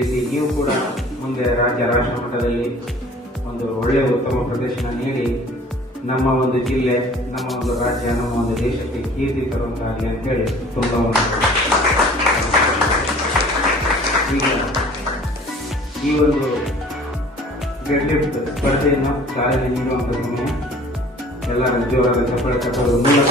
ರೀತಿ ನೀವು ಕೂಡ ಮುಂದೆ ರಾಜ್ಯ ರಾಷ್ಟ್ರ ಮಟ್ಟದಲ್ಲಿ ಒಂದು ಒಳ್ಳೆಯ ಉತ್ತಮ ಪ್ರದರ್ಶನ ನೀಡಿ ನಮ್ಮ ಒಂದು ಜಿಲ್ಲೆ, ನಮ್ಮ ಒಂದು ರಾಜ್ಯ, ನಮ್ಮ ಒಂದು ದೇಶಕ್ಕೆ ಕೀರ್ತಿ ತರುವಂತಾಗಲಿ ಅಂತೇಳಿ ತುಂಬ ಈಗ ಈ ಒಂದು ಡೆಡ್ಲಿಫ್ಟ್ ಸ್ಪರ್ಧೆಯನ್ನು ಚಾಲನೆ ನೀಡುವಂಥ ಸಮಯ. ಎಲ್ಲರ ಜೋರಾದ ಚಪ್ಪಳೆ ತಪ್ಪಲು ಮೂಲಕ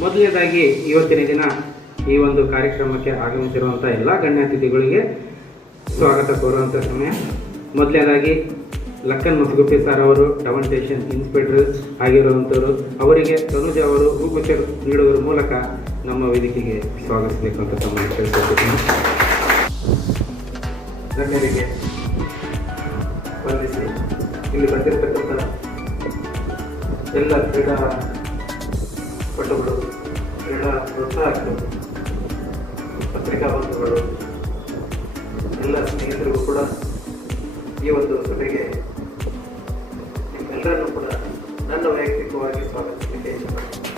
ಮೊದಲನೇದಾಗಿ ಇವತ್ತಿನ ದಿನ ಈ ಒಂದು ಕಾರ್ಯಕ್ರಮಕ್ಕೆ ಆಗಮಿಸಿರುವಂಥ ಎಲ್ಲ ಗಣ್ಯಾತಿಥಿಗಳಿಗೆ ಸ್ವಾಗತ ಕೋರುವಂಥ ಸಮಯ. ಮೊದಲನೇದಾಗಿ ಲಕ್ಕನ್ ಮುಸುಗುಪ್ಪಿ ಸರ್ ಅವರು ಟೌನ್ ಸ್ಟೇಷನ್ ಇನ್ಸ್ಪೆಕ್ಟರ್ ಆಗಿರುವಂಥವರು, ಅವರಿಗೆ ತನುಜ ಅವರು ಹೂಗುಚ್ಛ ನೀಡುವುದರ ಮೂಲಕ ನಮ್ಮ ವೇದಿಕೆಗೆ ಸ್ವಾಗತಿಸಬೇಕು ಅಂತ ತಮ್ಮನ್ನು ಕೇಳಿಕೊಳ್ತೀನಿ. ಗಣ್ಯರಿಗೆ ವಂದಿಸಿ ಇಲ್ಲಿ ಬಂದಿರತಕ್ಕಂಥ ಎಲ್ಲ ಕ್ರೀಡಾ ಪಟುಗಳು, ಕ್ರೀಡಾ ಪ್ರೋತ್ಸಾಹಕರು, ಪತ್ರಿಕಾ ಬಂಧುಗಳು, ಎಲ್ಲ ಸ್ನೇಹಿತರಿಗೂ ಕೂಡ ಈ ಒಂದು ಸಭೆಗೆ ನಿಮ್ಮೆಲ್ಲರನ್ನೂ ಕೂಡ ನನ್ನ ವೈಯಕ್ತಿಕವಾಗಿ ಸ್ವಾಗತಿಸಲಿಕ್ಕೆ ಇಷ್ಟಪಡ್ತೀನಿ.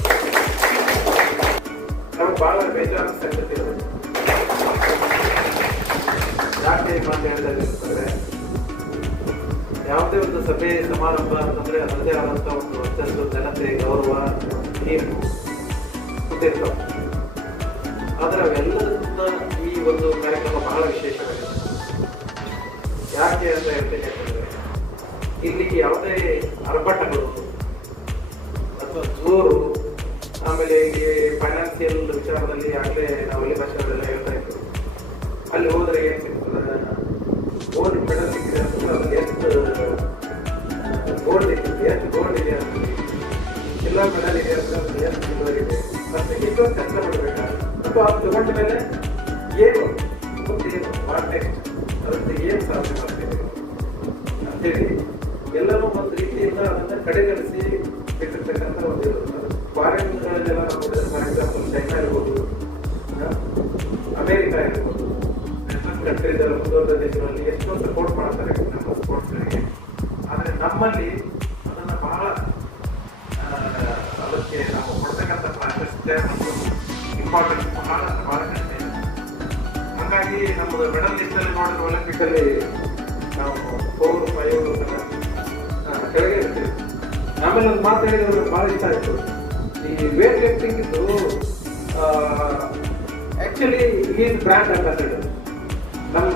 ನಾವು ಬಹಳ ಬೇಜಾರು ಸಂಗತಿಗಳು ಯಾಕೆ ಮಾತು ಹೇಳ್ತಾರೆ, ಯಾವುದೇ ಒಂದು ಸಭೆ ಸಮಾರಂಭ ಅಂತಂದ್ರೆ ಅದರದೇ ಆದಂಥ ಒಂದು ಅತ್ಯಂತ ಘನತೆ, ಗೌರವ, ನೀರು ಗೊತ್ತಿರ್ತಾವ. ಆದರೆ ಅವೆಲ್ಲದಕ್ಕಿಂತ ಈ ಒಂದು ಕಾರ್ಯಕ್ರಮ ಬಹಳ ವಿಶೇಷವಾಗಿದೆ. ಯಾಕೆ ಅಂತ ಹೇಳ್ತೇನೆ ಅಂತಂದ್ರೆ, ಇಲ್ಲಿ ಯಾವುದೇ ಅರ್ಭಟಗಳು ಅಥವಾ ಜೋರು, ಆಮೇಲೆ ಇಲ್ಲಿ ಫೈನಾನ್ಸಿಯಲ್ ವಿಚಾರದಲ್ಲಿ ಆಗಲೇ ನಾವು ಇಲ್ಲಿ ಭಾಷೆಗಳೆಲ್ಲ ಹೇಳ್ತಾ ಇದ್ದೀವಿ. ಅಲ್ಲಿ ಹೋದ್ರೆ ಏನು ಸಿಗ್ತದೆ, ಗೋಲ್ಡ್ ಮೆಡಲ್ ಸಿಕ್ಕಿದೆ ಅಂತಂದ್ರೆ ಅದು ಎಷ್ಟು ಗೋಲ್ಡ್ ಇದೆ, ಎಷ್ಟು ಗೋಲ್ಡ್ ಇದೆ ಅಂತ, ಸಿಲ್ವರ್ ಮೆಡಲ್ ಇದೆ ಅಂತಂದ್ರೆ ಎಷ್ಟು ಸಿಲ್ವರ್ ಇದೆ, ಮತ್ತೆ ಇಷ್ಟೊಂದು ಕೆಲಸ ಮಾಡಬೇಕಾದ್ರೆ ಅಥವಾ ಅದು ತಗೊಂಡ ಮೇಲೆ ಏನು ಮುಂದೇನು ವಾಟ್ ನೆಕ್ಸ್ಟ್, ಅದರಿಂದ ಏನು ಸಾಧನೆ ಮಾಡ್ತೇವೆ ಅಂತೇಳಿ ಎಲ್ಲರೂ ಒಂದು ರೀತಿಯಿಂದ ಅದನ್ನು ಕಡೆಗಣಿಸಿ ಬಿಟ್ಟಿರ್ತಕ್ಕಂಥ ಒಂದು ಫಾರಿನ್ಗಳಲ್ಲೆಲ್ಲ ನಾವು ಫಾರ್ ಎಕ್ಸಾಂಪಲ್ ಚೈನಾ ಇರ್ಬೋದು, ಅಮೇರಿಕಾ ಇರ್ಬೋದು, ಕಂಟ್ರೀಸ್ ಎಲ್ಲ ಮುಂದುವರೆದ ದೇಶಗಳಲ್ಲಿ ಎಷ್ಟೋ ಸಪೋರ್ಟ್ ಮಾಡ್ತಾರೆ ನಮ್ಮ ಸ್ಪೋರ್ಟ್ಸ್ಗಳಿಗೆ. ಆದರೆ ನಮ್ಮಲ್ಲಿ ಅದನ್ನು ಬಹಳ ಅದಕ್ಕೆ ನಾವು ಕೊಡ್ತಕ್ಕಂಥ ಪ್ರಾಶಸ್ತ್ಯ ಮತ್ತು ಇಂಪಾರ್ಟೆನ್ಸ್ ಬಹಳ ಕಡಿಮೆ ಇದೆ. ಹಾಗಾಗಿ ನಮ್ಮದು ಮೆಡಲ್ ಲಿಸ್ಟಲ್ಲಿ ನೋಡಿದ್ರೆ ಒಲಿಂಪಿಕಲ್ಲಿ ನಾವು 4, 5 ಕೆಳಗೆ ಇರ್ತೀವಿ. ಆಮೇಲೆ ಒಂದು ಮಾತು ಹೇಳಿದ್ರೆ ಭಾಳ ಇಷ್ಟ ಆಯಿತು. ಈ ವೇಟ್ ಲಿಫ್ಟಿಂಗ್ ಇದ್ದು ಆ್ಯಕ್ಚುಲಿ ಈಸ್ ಬ್ರ್ಯಾಂಡ್ ಅಂತ ಹೇಳಿದ್ರು. ನಮ್ಮ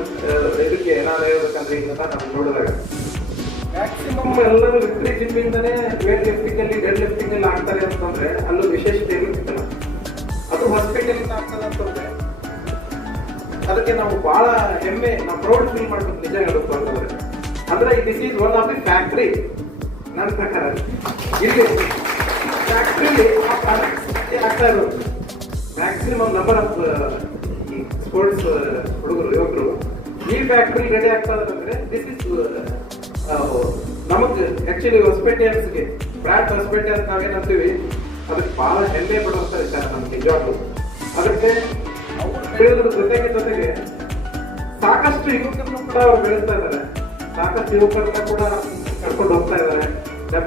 ಇದಕ್ಕೆ ಏನಾದ್ರು ಹೇಳ್ಬೇಕಂದ್ರೆ ಈಗ ನಾವು ನೋಡಿದಾಗ ಮ್ಯಾಕ್ಸಿಮಮ್ ಎಲ್ಲರೂ ವಿಕ್ಟ್ರಿ ಜಿಮ್ಮಿಂದನೇ ವೇಟ್ ಲಿಫ್ಟಿಂಗಲ್ಲಿ ಡೆಡ್ ಲಿಫ್ಟಿಂಗಲ್ಲಿ ಆಗ್ತಾರೆ ಅಂತಂದ್ರೆ ಅಲ್ಲೂ ವಿಶೇಷತೆ ಇರುತ್ತಿಲ್ಲ. ಅದು ಹಾಸ್ಪಿಟಲಿಂದ ಆಗ್ತದೆ ಅಂತಂದ್ರೆ ಅದಕ್ಕೆ ನಾವು ಬಹಳ ಹೆಮ್ಮೆ, ನಾವು ಪ್ರೌಡ್ ಫೀಲ್ ಮಾಡ್ಬೇಕು ನಿಜ ಹೇಳಬೇಕು ಅಂತಂದ್ರೆ. ಅಂದ್ರೆ this is one of the factory. ನನ್ನ ಪ್ರಕಾರ ಇಲ್ಲಿ ಫ್ಯಾಕ್ಟ್ರಿಲಿ ಆಗ್ತಾ ಇರೋದು ಮ್ಯಾಕ್ಸಿಮಮ್ ನಂಬರ್ ಆಫ್ ಸ್ಪೋರ್ಟ್ಸ್ ಹುಡುಗರು, ಯುವಕರು ಈ ಫ್ಯಾಕ್ಟ್ರಿ ರೆಡಿ ಆಗ್ತಾ ಇದ್ರೆ ದಿಸ್ ಇಸ್ ನಮಗೆ ಆಕ್ಚುಲಿ ಹಾಸ್ಪಿಟಲ್ಸ್ಗೆ ಬ್ರ್ಯಾಂಡ್ ಹಾಸ್ಪಿಟಲ್ಸ್ ನಾವೇನಂತೀವಿ ಅದಕ್ಕೆ ಬಹಳ ಹೆಮ್ಮೆ ಪಡುವಂತ ವಿಚಾರ ನಮ್ಗೆ ನಿಜವಾಗ್ಲು. ಅದಕ್ಕೆ ಅವ್ರು ಬೆಳೆಯೋದ್ರ ಜೊತೆಗೆ ಸಾಕಷ್ಟು ಯುವಕರನ್ನು ಕೂಡ ಅವ್ರು ಬೆಳೆಸ್ತಾ ಇದ್ದಾರೆ, ಸಾಕಷ್ಟು ಯುವಕರನ್ನ ಕೂಡ ಕರ್ಕೊಂಡು ಹೋಗ್ತಾ ಇದ್ದಾರೆ.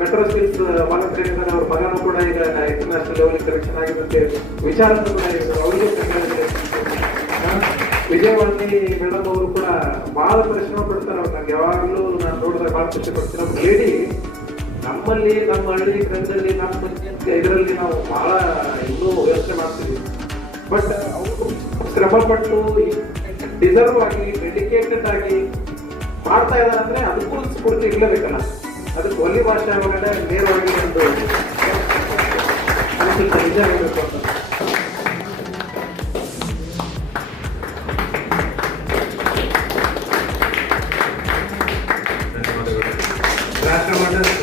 ಮೆಟ್ರೋ ಸ್ಕಿಲ್ಸ್ ವಾಲಂಟಿಯರ್ ಇದ್ದಾರೆ, ಅವ್ರ ಮಗನೂ ಕೂಡ ಈಗ ಇಂಟರ್ನ್ಯಾಷನಲ್ ಲೆವೆಲ್ ಸೆಲೆಕ್ಷನ್ ಆಗಿರುತ್ತೆ ವಿಚಾರನೂ ಕೂಡ ಅವರಿಗೆ ವಿಜಯವಾಣಿ ಮೇಡಮ್ ಅವರು ಕೂಡ ಬಹಳ ಪರಿಶ್ರಮ ಪಡ್ತಾರೆ. ಅವ್ರು ನಂಗೆ ಯಾವಾಗಲೂ ನಾನು ನೋಡಿದಾಗ ಬಹಳ ಖುಷಿ ಪಡ್ತೀನಿ. ನಮ್ಮ ಲೇಡಿ ನಮ್ಮಲ್ಲಿ, ನಮ್ಮ ಹಳ್ಳಿ ಗ್ರಂಥದಲ್ಲಿ, ನಮ್ಮ ಇದರಲ್ಲಿ ನಾವು ಬಹಳ ಇನ್ನೂ ಯೋಚನೆ ಮಾಡ್ತೀವಿ. ಬಟ್ ಅವರು ಶ್ರಮ ಪಟ್ಟು ಡಿಸರ್ವ್ ಆಗಿ ಡೆಡಿಕೇಟೆಡ್ ಆಗಿ ಮಾಡ್ತಾ ಇದ್ದಾರೆ ಅಂದ್ರೆ ಅದಕ್ಕೂ ಸ್ಫೂರ್ತಿ ಇರಲೇಬೇಕಲ್ಲ. ಅದಕ್ಕೆ ಒಲಿ ಭಾಷೆ ಒಳಗಡೆ ನೇರವಾಗಿ ಒಂದು ಅನಿಸುತ್ತೆ, ನಿಜ ಹೇಳಬೇಕು ಅಂತ.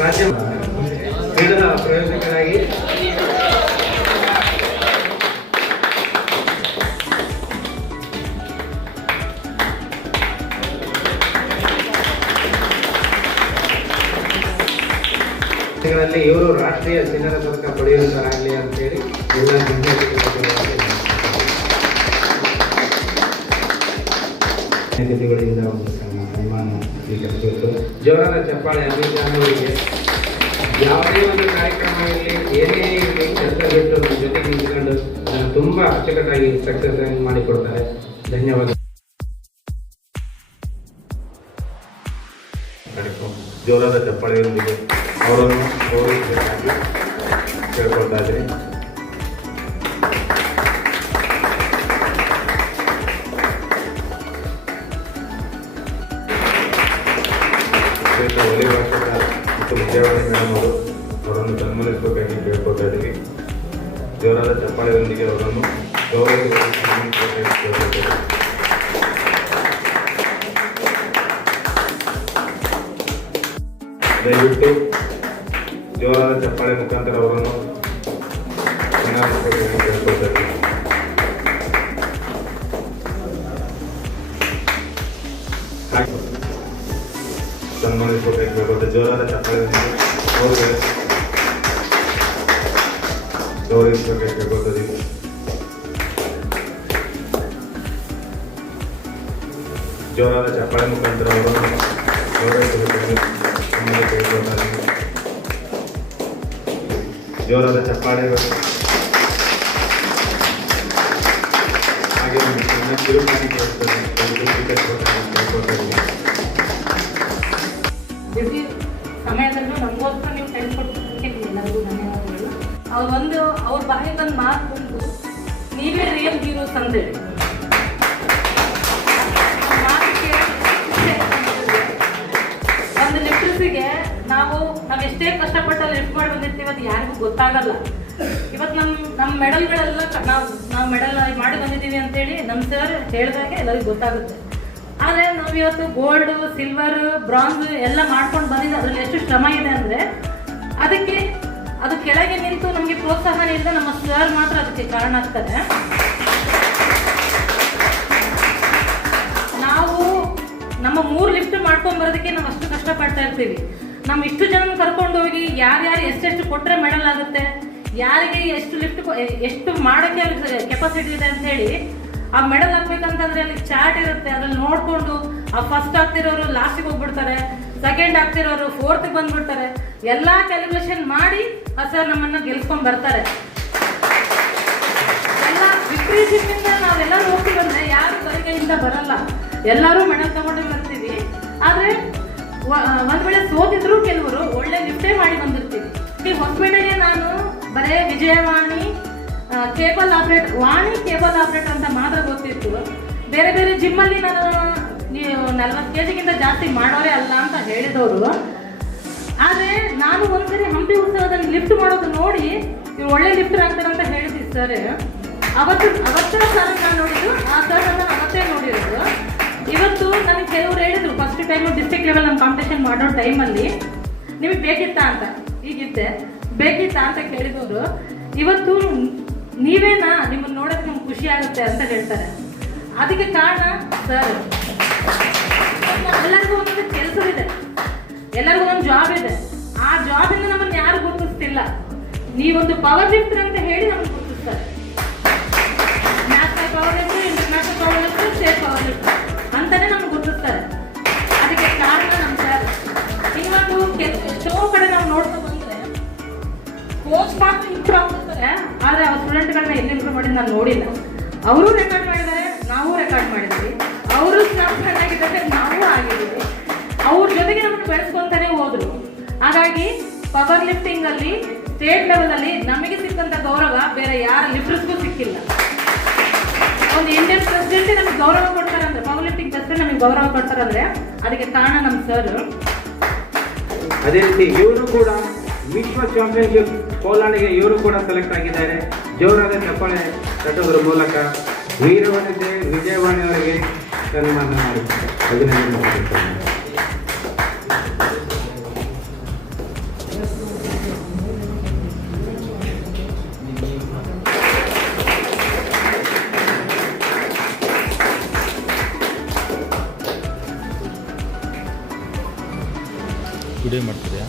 ರಾಜ್ಯ ಕ್ರೀಡಾ ಪ್ರಯೋಜಕರಾಗಿ ಇವರು ರಾಷ್ಟ್ರೀಯ ಚಿನ್ನದ ಪದಕ ಪಡೆಯುವಂತರಾಗಲಿ ಅಂತೇಳಿ ಎಲ್ಲ ಅತಿಥಿಗಳಿಂದ ಒಂದು ಸನ್ಮಾನ ಸ್ವೀಕರಿಸಬೇಕು. ಜೋರಾದ ಚಪ್ಪಾಳೆ ಅಮಿತ್ ಶಾ ಅವರಿಗೆ. ಯಾವುದೇ ಒಂದು ಕಾರ್ಯಕ್ರಮ ಇರಲಿ, ಏನೇ ಇರಲಿ, ಕೆಲಸ ಬಿಟ್ಟು ನಮ್ಮ ಜೊತೆಗೆ ನಿಂತ್ಕೊಂಡು ತುಂಬ ಅಚ್ಚುಕಟ್ಟಾಗಿ ಸಕ್ಸಸ್ ಮಾಡಿಕೊಡ್ತಾರೆ. ಧನ್ಯವಾದ. ಜೋರಾದ ಚಪ್ಪಾಳೆಯೊಂದಿಗೆ ಅವರನ್ನು ಗೌರವಿಸಬೇಕಾಗಿ ಕೇಳ್ಕೊಳ್ತಾ ಇದ್ದೀನಿ. ಒಲಿ ಭಾಷಕ ಮತ್ತು ವಿಜಯವಾಣಿ ಮೇಡಮ್ ಅವರನ್ನು ಸನ್ಮಾನಿಸಬೇಕಾಗಿ ಕೇಳ್ಕೊಳ್ತಾ ಇದ್ದೀವಿ. ಜೋರಾದ ಚಪ್ಪಾಳೆಯೊಂದಿಗೆ ಅವರನ್ನು ಗೌರವಿಸಬೇಕು ಕೇಳ್ಕೊಳ್ತೇವೆ. ದಯವಿಟ್ಟು ಜೋರಾದ ಚಪ್ಪಾಳೆ ಮುಖಾಂತರ ಅವರನ್ನು ಸನ್ಮಾನಿಸಬೇಕು ಎಂದು ಕೇಳ್ಕೊಳ್ತೇವೆ. ಸನ್ಮಾನಿಸಬೇಕು ಕೇಳ್ಕೊಳ್ತೇವೆ. ಜೋರಾದ ಚಪ್ಪಾಳೆ ಅವ್ರಿಗೆ ಗೌರವಿಸಬೇಕು ಕೇಳ್ಕೊಳ್ತೇವೆ. ಜೋರಾದ ಚಪ್ಪಾಳೆ ಮುಖಾಂತರ ಅವರನ್ನು ಗೌರವಿಸಬೇಕು ಕೇಳ್ಕೊಳ್ತಾರೆ. ಜೋರಾದ ಚಪ್ಪಾಳೆ ಹಾಗೆ ಒಂದು ಸಣ್ಣ ಕಿರುಕಾಣಿ ಕೇಳ್ತಾರೆ. ಬಿಸಿ ಸಮಯದಲ್ಲೂ ನಮಗೋಸ್ಕರ ನೀವು ಟೈಮ್ ಕೊಟ್ಟಿದ್ದಕ್ಕೆ ಎಲ್ಲರಿಗೂ ಧನ್ಯವಾದಗಳು. ಅವ್ರ ಬಾಯಿ ಬಂದು ಮಾತು ಬಂದು ನೀವೇ ರಿಯಲ್ ಹೀರೋಸ್ ಅಂತೇಳಿ ಮಾತು ಕೇಳಿ ಒಂದು ಲಿಫ್ಟ್ಸಿಗೆ ನಾವು ಎಷ್ಟೇ ಕಷ್ಟಪಟ್ಟು ಲಿಫ್ಟ್ ಮಾಡಿ ಬಂದಿರ್ತೀವಿ ಅದು ಯಾರಿಗೂ ಗೊತ್ತಾಗಲ್ಲ. ಇವತ್ತು ನಮ್ಮ ಮೆಡಲ್ಗಳೆಲ್ಲ ನಾವು ಮೆಡಲ್ ಮಾಡಿ ಬಂದಿದ್ದೀವಿ ಅಂತೇಳಿ ನಮ್ಮ ಸರ್ ಹೇಳಿದಾಗೆ ಎಲ್ಲರಿಗೂ ಗೊತ್ತಾಗುತ್ತೆ. ಆದರೆ ನಾವು ಇವತ್ತು ಗೋಲ್ಡ್, ಸಿಲ್ವರ್, ಬ್ರಾಂಜ್ ಎಲ್ಲ ಮಾಡ್ಕೊಂಡು ಬಂದಿದ್ದು ಅದರಲ್ಲಿ ಎಷ್ಟು ಶ್ರಮ ಇದೆ ಅಂದರೆ ಅದು ಕೆಳಗೆ ನಿಂತು ನಮಗೆ ಪ್ರೋತ್ಸಾಹ ನೀಡಿದ ನಮ್ಮ ಸರ್ ಮಾತ್ರ ಅದಕ್ಕೆ ಕಾರಣ ಆಗ್ತಾರೆ. ನಾವು ನಮ್ಮ 3 ಲಿಫ್ಟ್ ಮಾಡ್ಕೊಂಡು ಬರೋದಕ್ಕೆ ನಾವು ಅಷ್ಟು ಕಷ್ಟಪಡ್ತಾ ಇರ್ತೀವಿ. ನಮ್ಮ ಇಷ್ಟು ಜನ ಕರ್ಕೊಂಡು ಹೋಗಿ ಯಾರ್ಯಾರು ಎಷ್ಟೆಷ್ಟು ಕೊಟ್ಟರೆ ಮೆಡಲ್ ಆಗುತ್ತೆ, ಯಾರಿಗೆ ಎಷ್ಟು ಲಿಫ್ಟ್ ಎಷ್ಟು ಮಾಡೋಕ್ಕೆ ಕೆಪಾಸಿಟಿ ಇದೆ ಅಂತ ಹೇಳಿ ಆ ಮೆಡಲ್ ಹಾಕ್ಬೇಕಂತಂದ್ರೆ ಅಲ್ಲಿ ಚಾರ್ಟ್ ಇರುತ್ತೆ. ಅದ್ರಲ್ಲಿ ನೋಡ್ಕೊಂಡು ಆ ಫಸ್ಟ್ ಆಗ್ತಿರೋರು ಲಾಸ್ಟಿಗೆ ಹೋಗ್ಬಿಡ್ತಾರೆ, ಸೆಕೆಂಡ್ ಆಗ್ತಿರೋರು ಫೋರ್ತ್ಗೆ ಬಂದ್ಬಿಡ್ತಾರೆ. ಎಲ್ಲ ಕ್ಯಾಲ್ಕುಲೇಷನ್ ಮಾಡಿ ಆ ಸರ್ ನಮ್ಮನ್ನ ಗೆಲ್ಸ್ಕೊಂಡ್ ಬರ್ತಾರೆ. ಎಲ್ಲ ವಿಪರೀತದಿಂದ ನಾವೆಲ್ಲರೂ ಹೋಗ್ತೀವಿ ಅಂದ್ರೆ ಯಾರು ಬರಿಗೈಯಿಂದ ಬರಲ್ಲ, ಎಲ್ಲರೂ ಮೆಡಲ್ ತಗೊಂಡು ಬರ್ತೀವಿ. ಆದ್ರೆ ಒಂದ್ ವೇಳೆ ಸೋತಿದ್ರು ಕೆಲವರು ಒಳ್ಳೆ ಲಿಫ್ಟೇ ಮಾಡಿ ಬಂದಿರ್ತೀವಿ. ಈ ಹೊಸಪೇಟೆಗೆ ನಾನು ಬರೇ ವಿಜಯವಾಣಿ ಕೇಬಲ್ ಆಪರೇಟರ್, ವಾಣಿ ಕೇಬಲ್ ಆಪರೇಟರ್ ಅಂತ ಮಾತ್ರ ಗೊತ್ತಿತ್ತು. ಬೇರೆ ಬೇರೆ ಜಿಮ್ಮಲ್ಲಿ ನಾನು 40 kgಗಿಂತ ಜಾಸ್ತಿ ಮಾಡೋರೇ ಅಲ್ಲ ಅಂತ ಹೇಳಿದವರು. ಆದರೆ ನಾನು ಒಂದ್ಸರಿ ಹಂಪಿ ಉತ್ಸವದಲ್ಲಿ ಲಿಫ್ಟ್ ಮಾಡೋದು ನೋಡಿ ಇವ್ರು ಒಳ್ಳೆ ಲಿಫ್ಟರ್ ಆಗ್ತಾರೆ ಅಂತ ಹೇಳಿದ್ವಿ ಸರ್. ಅವತ್ತೇ ಸರ್ ನಾನು ನೋಡಿದ್ದು, ಆ ಸರ್ ನಾನು ಅವತ್ತೇ ನೋಡಿರೋದು. ಇವತ್ತು ನನಗೆ ಕೆಲವರು ಹೇಳಿದ್ರು ಫಸ್ಟ್ ಟೈಮ್ ಡಿಸ್ಟ್ರಿಕ್ಟ್ ಲೆವೆಲ್ ನಮ್ಮ ಕಾಂಪಿಟೇಷನ್ ಮಾಡೋ ಟೈಮಲ್ಲಿ ನಿಮಗೆ ಬೇಕಿತ್ತಾ ಅಂತ, ಈಗಿದ್ದೆ ಬೇಕಿತ್ತಾ ಅಂತ ಕೇಳಿದವರು ಇವತ್ತು ನೀವೇನಾ, ನಿಮ್ಮನ್ನು ನೋಡೋಕೆ ನಮ್ಗೆ ಖುಷಿ ಆಗುತ್ತೆ ಅಂತ ಹೇಳ್ತಾರೆ. ಅದಕ್ಕೆ ಕಾರಣ ಸರ್. ಎಲ್ಲರಿಗೂ ಒಂದೊಂದು ಕೆಲಸವಿದೆ, ಎಲ್ಲರಿಗೂ ಒಂದು ಜಾಬ್ ಇದೆ. ಆ ಜಾಬಿಂದ ನಮ್ಮನ್ನು ಯಾರು ಗುರುತಿಸ್ತಿಲ್ಲ. ನೀವೊಂದು ಪವರ್ ಲಿಫ್ಟರ್ ಅಂತ ಹೇಳಿ ನಮ್ಗೆ ಗುರುತಿಸ್ತಾರೆ. National power lifter, international power lifter, state power lifter ಅಂತಾನೆ ನಮ್ಗೆ ಗುರುತಿಸ್ತಾರೆ. ಅದಕ್ಕೆ ಕಾರಣ ನಮ್ಮ ಸರ್. ಇನ್ನೊಂದು ಎಷ್ಟೋ ಕಡೆ ನಾವು ನೋಡ್ತಾ ಬಂದ್ರೆ ಕೋಚ್ ಮಾತ್ರ ಇಂಪ್ರೂವ್ ಆಗ್ತಾರೆ, ಆದರೆ ಅವ್ರ ಸ್ಟೂಡೆಂಟ್ಗಳನ್ನ ಎಲ್ಲಿ ಇಂಪ್ರೂವ್ ಮಾಡಿದ್ದು ನಾನು ನೋಡಿಲ್ಲ. ಅವರು ರೆಕಾರ್ಡ್ ಮಾಡಿದ್ದಾರೆ, ನಾವು ರೆಕಾರ್ಡ್ ಮಾಡಿದ್ವಿ. ಅವರು ಸ್ಟಾಫ್ ಆಗಿದ್ದಾರೆ, ನಾವು ಆಗಿದ್ದೀವಿ. ಅವ್ರ ಜೊತೆಗೆ ನಮ್ಮನ್ನು ಬೆಳೆಸ್ಕೊಂತಾನೆ ಹೋದ್ರು. ಹಾಗಾಗಿ ಪವರ್ ಲಿಫ್ಟಿಂಗ್ ಅಲ್ಲಿ ಸ್ಟೇಟ್ ಲೆವೆಲ್ ಅಲ್ಲಿ ನಮಗೆ ಸಿಕ್ಕಂತ ಗೌರವ ಬೇರೆ ಯಾರ ಲಿಫ್ಟರ್ಸ್ಗೂ ಸಿಕ್ಕಿಲ್ಲ. ಒಂದು ಇಂಡಿಯನ್ ಪ್ರೆಸಿಡೆಂಟ್ ನಮಗೆ ಗೌರವ ಕೊಡ್ತಾರೆ ಅಂದ್ರೆ, ಪವರ್ ಲಿಫ್ಟಿಂಗ್ ಪ್ರೆಸಿಡೆಂಟ್ ನಮಗೆ ಗೌರವ ಕೊಡ್ತಾರೆ ಅಂದ್ರೆ ಅದಕ್ಕೆ ಕಾರಣ ನಮ್ಮ ಸರ್. ಅದೇ ರೀತಿ ಇವರು ಕೂಡ ವಿಶ್ವ ಚಾಂಪಿಯನ್ಶಿಪ್ ಪೋಲಾಂಡ್ಗೆ ಇವರು ಕೂಡ ಸೆಲೆಕ್ಟ್ ಆಗಿದ್ದಾರೆ. ಜೋರಾದ ಚಪ್ಪಾಳೆ ತಟ್ಟೋದ್ರ ಮೂಲಕ ವೀರವನಿತೆ ವಿಜಯವಾಣಿ ಅವರಿಗೆ ಸನ್ಮಾನ ಮಾಡಿ ಅಭಿನಂದನೆ ಮಾಡುತ್ತೇನೆ. ವಿಡಿಯೋ ಮಾಡ್ತೀರಾ?